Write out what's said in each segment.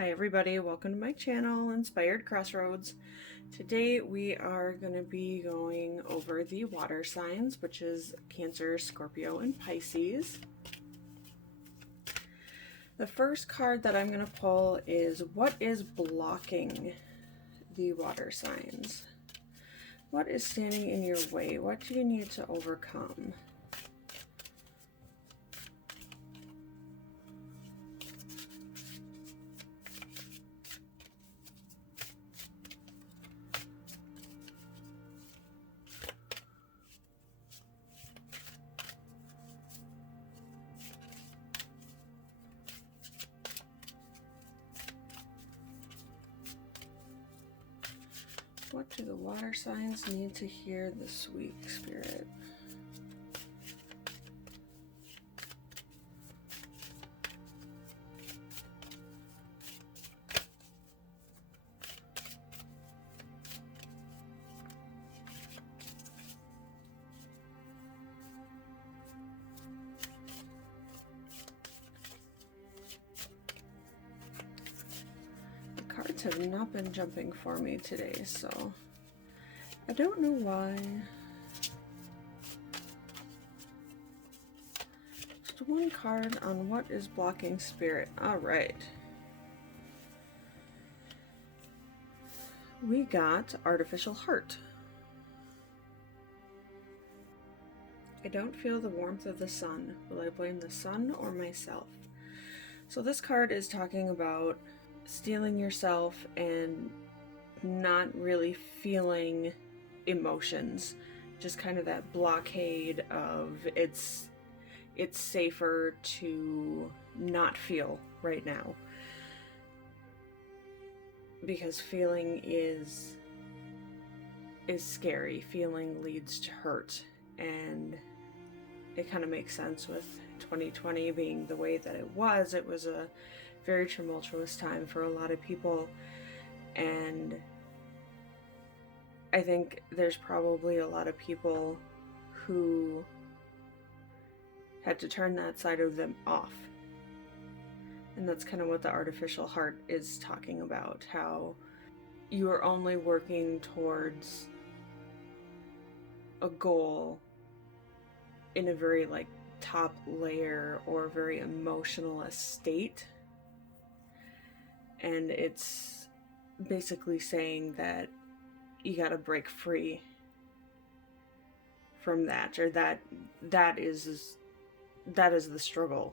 Hi everybody, welcome to my channel, Inspired Crossroads. Today we are going to be going over the water signs, which is Cancer, Scorpio, and Pisces. The first card that I'm going to pull is what is blocking the water signs? What is standing in your way? What do you need to overcome? What do the water signs need to hear this week, Spirit? Cards have not been jumping for me today, so I don't know why. Just one card on what is blocking Spirit. All right. We got Artificial Heart. I don't feel the warmth of the sun. Will I blame the sun or myself? So this card is talking about steeling yourself and not really feeling emotions, just kind of that blockade of it's safer to not feel right now, because feeling is scary. Feeling leads to hurt, and it kind of makes sense with 2020 being the way that it was. It was a very tumultuous time for a lot of people, and I think there's probably a lot of people who had to turn that side of them off, and that's kind of what the Artificial Heart is talking about, how you are only working towards a goal in a very top layer or very emotionalist state. And it's basically saying that you gotta break free from that, or that is the struggle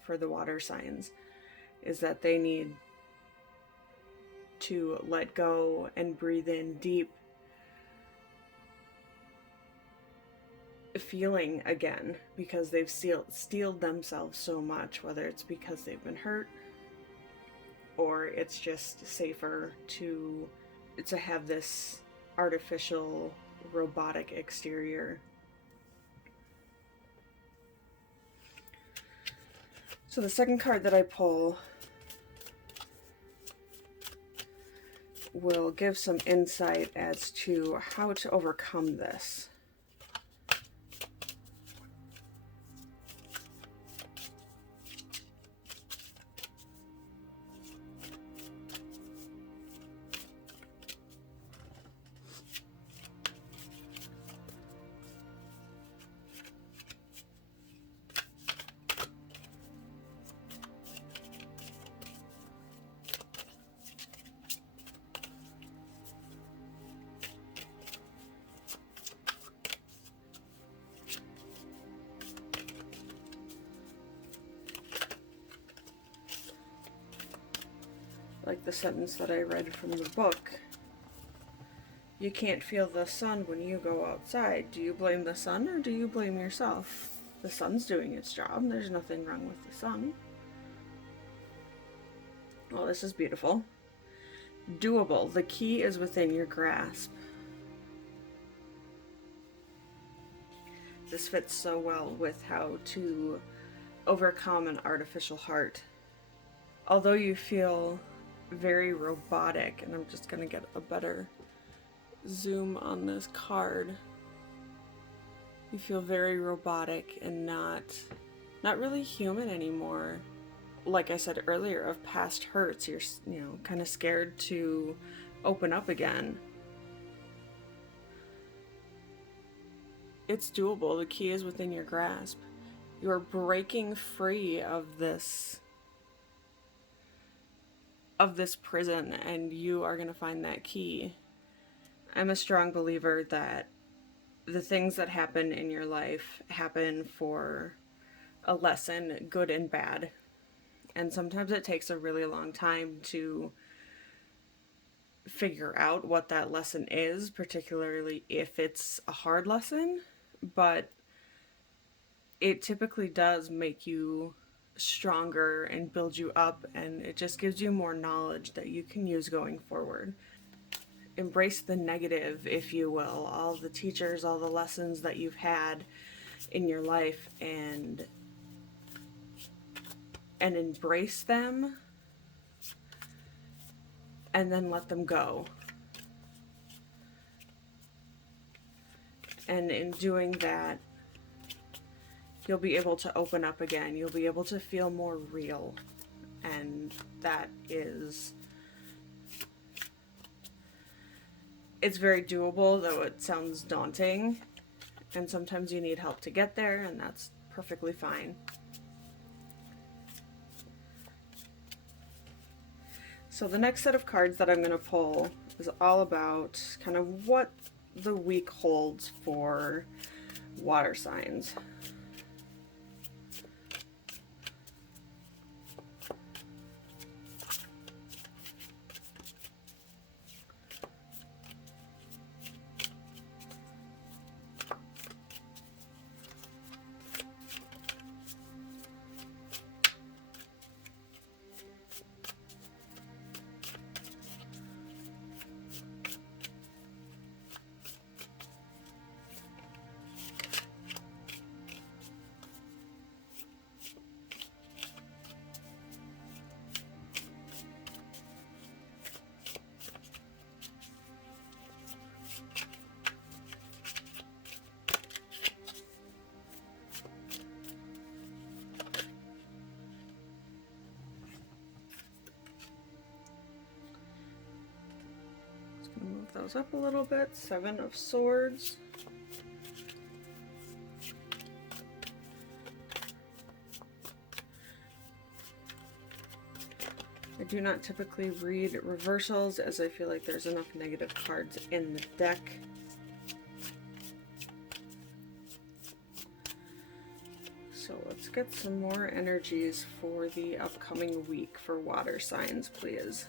for the water signs, is that they need to let go and breathe in deep, feeling again, because they've steeled themselves so much, whether it's because they've been hurt or it's just safer to have this artificial robotic exterior. So the second card that I pull will give some insight as to how to overcome this. Like the sentence that I read from the book, you can't feel the sun when you go outside. Do you blame the sun or do you blame yourself? The sun's doing its job. There's nothing wrong with the sun. Well, this is beautiful. Doable. The key is within your grasp. This fits so well with how to overcome an artificial heart. Although you feel very robotic, and I'm just going to get a better zoom on this card. You feel very robotic and not really human anymore. like I said earlier, of past hurts. You're, you know, kind of scared to open up again. It's doable. The key is within your grasp. You're breaking free of this prison, and you are going to find that key. I'm a strong believer that the things that happen in your life happen for a lesson, good and bad. And sometimes it takes a really long time to figure out what that lesson is, particularly if it's a hard lesson. But it typically does make you stronger and build you up, and it just gives you more knowledge that you can use going forward. Embrace the negative, if you will, all the teachers, all the lessons that you've had in your life, and embrace them, and then let them go. And in doing that, you'll be able to open up again. You'll be able to feel more real. And that is, it's very doable, though it sounds daunting. And sometimes you need help to get there, and that's perfectly fine. So the next set of cards that I'm going to pull is all about kind of what the week holds for water signs. Move those up a little bit. 7 of Swords. I do not typically read reversals, as I feel like there's enough negative cards in the deck. So let's get some more energies for the upcoming week for water signs, please.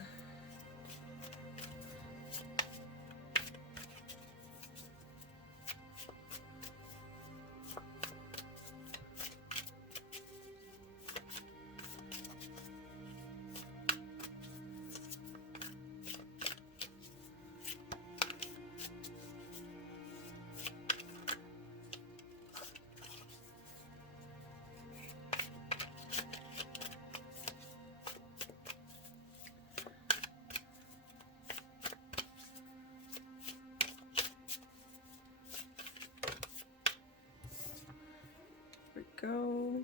Go.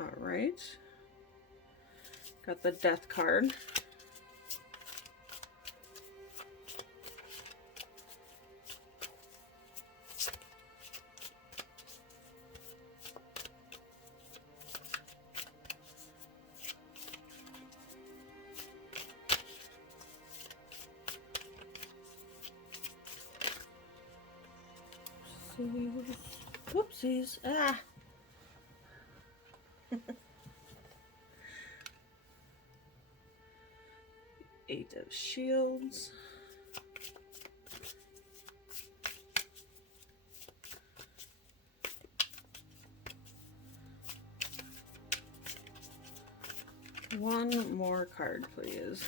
All right. Got the Death card. Whoopsies. Ah. Eight of Shields. One more card, please.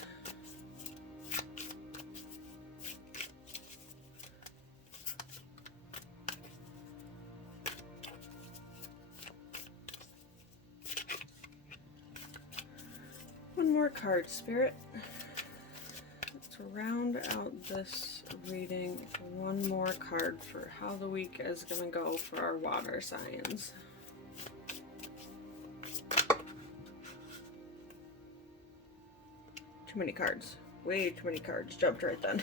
One more card, Spirit. To round out this reading, one more card for how the week is going to go for our water signs. Too many cards. Way too many cards. Jumped right then.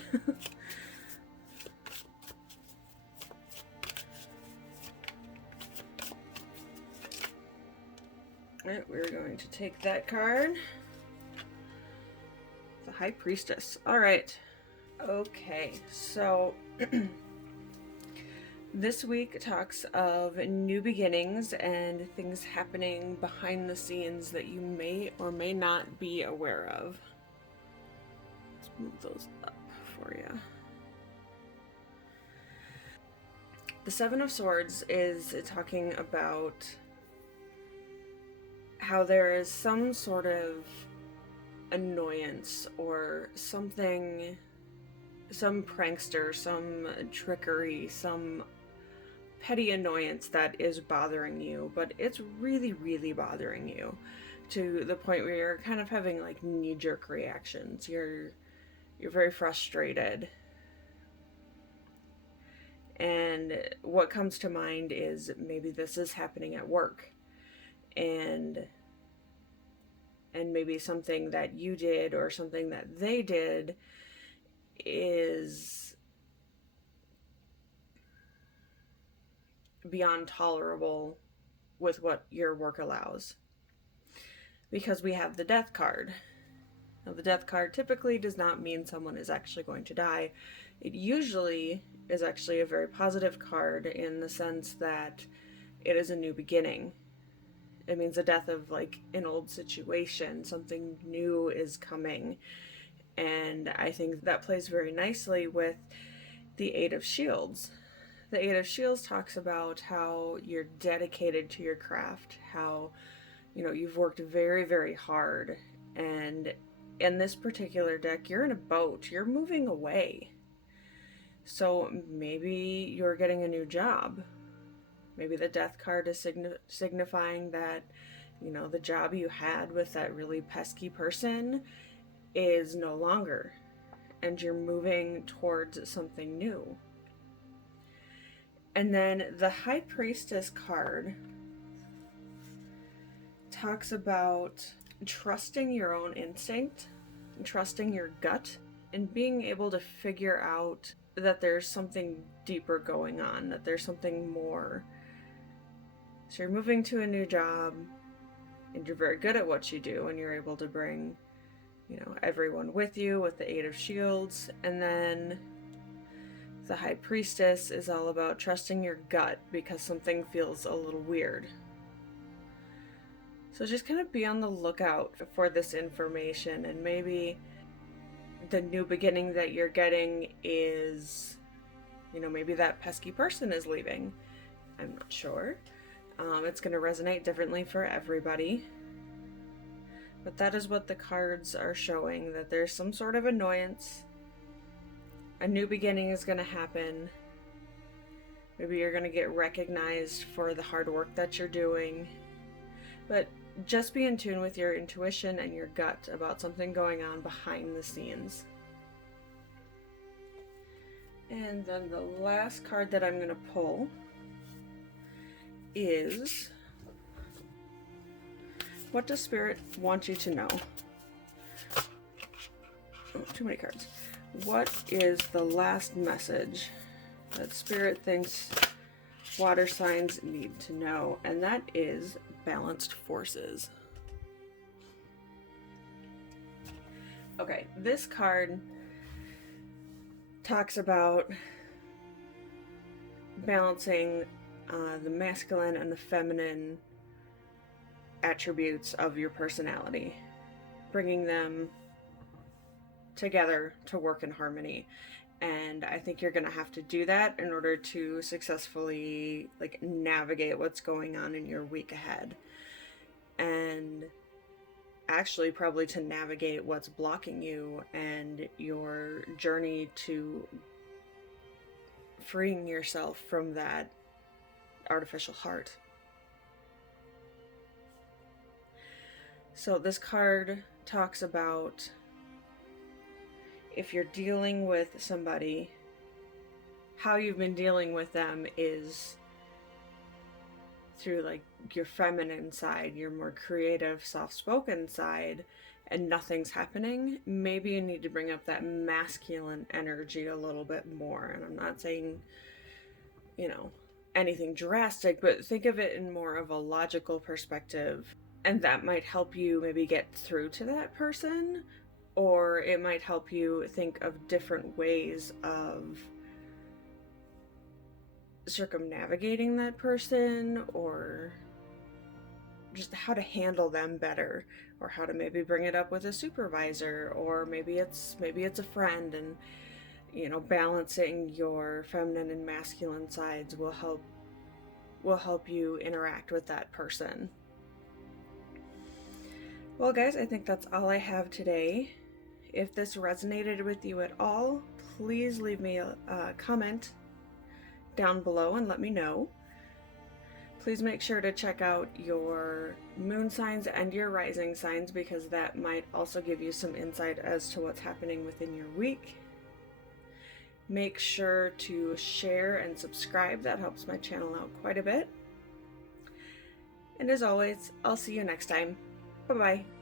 Alright, we're going to take that card. The High Priestess. Alright. Okay, so this week talks of new beginnings and things happening behind the scenes that you may or may not be aware of. Let's move those up for you. The Seven of Swords is talking about how there is some sort of annoyance or something, some prankster, some trickery, some petty annoyance that is bothering you, but it's really, really bothering you to the point where you're kind of having like knee-jerk reactions. You're very frustrated. And what comes to mind is maybe this is happening at work, and maybe something that you did or something that they did is beyond tolerable with what your work allows. Because we have the Death card. Now, the Death card typically does not mean someone is actually going to die. It usually is actually a very positive card in the sense that it is a new beginning. It means the death of like an old situation. Something new is coming. And I think that plays very nicely with the Eight of Shields. The Eight of Shields talks about how you're dedicated to your craft, how, you know, you've worked very, very hard. And in this particular deck, you're in a boat, you're moving away. So maybe you're getting a new job. Maybe the Death card is signifying that, you know, the job you had with that really pesky person is no longer, and you're moving towards something new. And then the High Priestess card talks about trusting your own instinct, trusting your gut, and being able to figure out that there's something deeper going on, that there's something more. So you're moving to a new job, and you're very good at what you do, and you're able to bring, you know, everyone with you with the Eight of Shields. And then the High Priestess is all about trusting your gut because something feels a little weird. So just kind of be on the lookout for this information, and maybe the new beginning that you're getting is, you know, maybe that pesky person is leaving. I'm not sure. It's going to resonate differently for everybody. But that is what the cards are showing, that there's some sort of annoyance. A new beginning is going to happen. Maybe you're going to get recognized for the hard work that you're doing. But just be in tune with your intuition and your gut about something going on behind the scenes. And then the last card that I'm going to pull is, what does Spirit want you to know? Oh, too many cards. What is the last message that Spirit thinks water signs need to know? And that is balanced forces. Okay, this card talks about balancing the masculine and the feminine attributes of your personality, bringing them together to work in harmony. And I think you're going to have to do that in order to successfully like navigate what's going on in your week ahead, and actually probably to navigate what's blocking you and your journey to freeing yourself from that artificial heart. So this card talks about if you're dealing with somebody, how you've been dealing with them is through like your feminine side, your more creative, soft-spoken side, and nothing's happening, maybe you need to bring up that masculine energy a little bit more. And I'm not saying, anything drastic, but think of it in more of a logical perspective. And that might help you maybe get through to that person, or it might help you think of different ways of circumnavigating that person, or just how to handle them better, or how to maybe bring it up with a supervisor, or maybe it's a friend. And balancing your feminine and masculine sides will help you interact with that person. Well, guys, I think that's all I have today. If this resonated with you at all, please leave me a comment down below and let me know. Please make sure to check out your moon signs and your rising signs, because that might also give you some insight as to what's happening within your week. Make sure to share and subscribe. That helps my channel out quite a bit. And as always, I'll see you next time. Bye-bye.